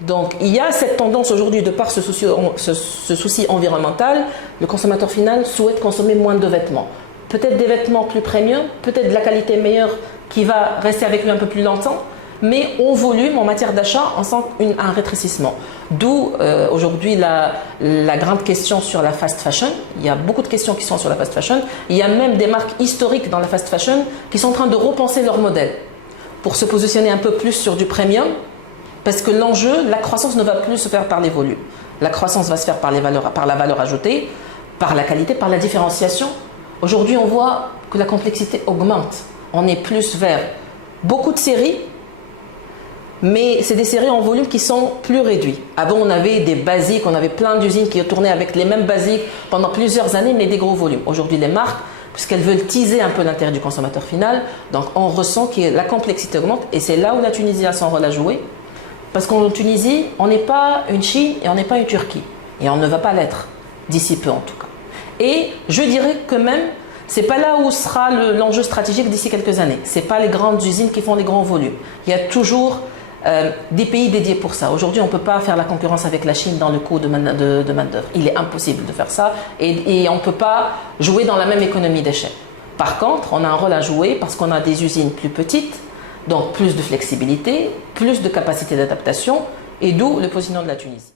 Donc il y a cette tendance aujourd'hui, de par ce souci environnemental, le consommateur final souhaite consommer moins de vêtements. Peut-être des vêtements plus premium, peut-être de la qualité meilleure qui va rester avec lui un peu plus longtemps, mais au volume, en matière d'achat, on sent un rétrécissement. D'où aujourd'hui la grande question sur la fast fashion. Il y a beaucoup de questions qui sont sur la fast fashion. Il y a même des marques historiques dans la fast fashion qui sont en train de repenser leur modèle pour se positionner un peu plus sur du premium, parce que l'enjeu, la croissance ne va plus se faire par les volumes. La croissance va se faire par la valeur ajoutée, par la qualité, par la différenciation. Aujourd'hui, on voit que la complexité augmente. On est plus vers beaucoup de séries, mais c'est des séries en volume qui sont plus réduits. Avant, on avait des basiques, on avait plein d'usines qui tournaient avec les mêmes basiques pendant plusieurs années, mais des gros volumes. Aujourd'hui, les marques, puisqu'elles veulent teaser un peu l'intérêt du consommateur final, donc on ressent que la complexité augmente, et c'est là où la Tunisie a son rôle à jouer. Parce qu'en Tunisie, on n'est pas une Chine et on n'est pas une Turquie. Et on ne va pas l'être, d'ici peu en tout cas. Et je dirais que même, ce n'est pas là où sera l'enjeu stratégique d'ici quelques années. Ce n'est pas les grandes usines qui font les grands volumes. Il y a toujours des pays dédiés pour ça. Aujourd'hui, on ne peut pas faire la concurrence avec la Chine dans le coût de main-d'œuvre. Il est impossible de faire ça et on ne peut pas jouer dans la même économie d'échelle. Par contre, on a un rôle à jouer parce qu'on a des usines plus petites, donc plus de flexibilité, plus de capacité d'adaptation, et d'où le positionnement de la Tunisie.